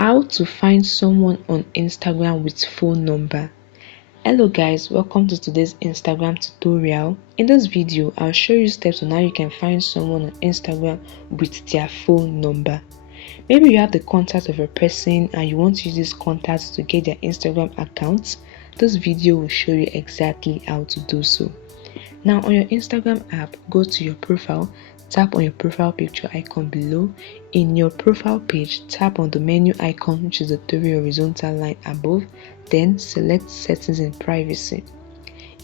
How to find someone on Instagram with phone number. Hello guys, welcome to today's Instagram tutorial. In this video, I'll show you steps on how you can find someone on Instagram with their phone number. Maybe you have the contact of a person and you want to use this contact to get their Instagram account. This video will show you exactly how to do so. Now on your Instagram app, go to your profile, tap on your profile picture icon below. In your profile page, tap on the menu icon, which is the three horizontal line above, then select settings and privacy.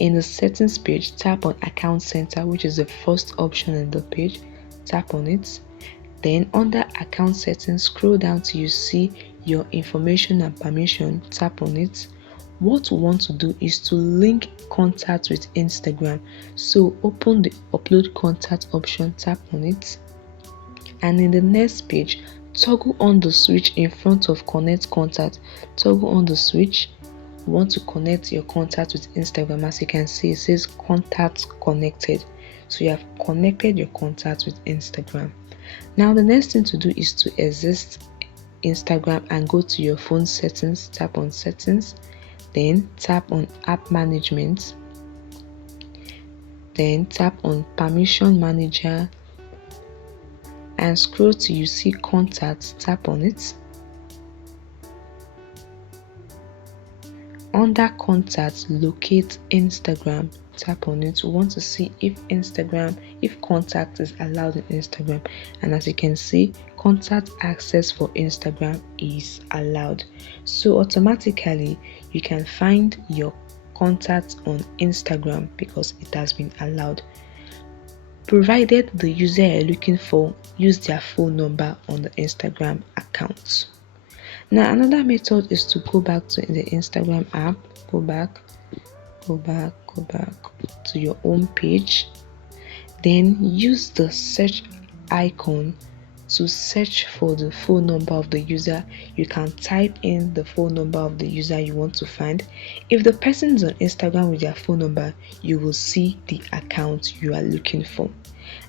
In the settings page, tap on account center, which is the first option in the page. Tap on it. Then under account settings, scroll down till you see your information and permission. Tap on it. What we want to do is to link contact with Instagram. So open the upload contact option, tap on it, and in the next page, toggle on the switch in front of connect contact. Toggle on the switch. We want to connect your contact with Instagram. As you can see, it says contact connected. So you have connected your contact with Instagram. Now the next thing to do is to exit Instagram and go to your phone settings. Tap on settings, then tap on app management, then tap on permission manager and scroll till you see contacts. Tap on it. Under contacts, locate Instagram. Tap on it. We want to see if contact is allowed in Instagram, and as you can see, contact access for Instagram is allowed. So automatically you can find your contact on Instagram because it has been allowed, provided the user you're looking for use their phone number on the Instagram account. Now another method is to go back to the Instagram app. Go back to your home page, then use the search icon to search for the phone number of the user. You can type in the phone number of the user you want to find. If the person is on Instagram with their phone number, you will see the account you are looking for.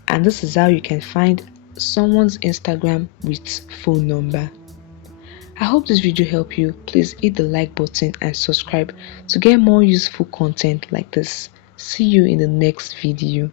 And this is how you can find someone's Instagram with phone number. I hope this video helped you. Please hit the like button and subscribe to get more useful content like this. See you in the next video.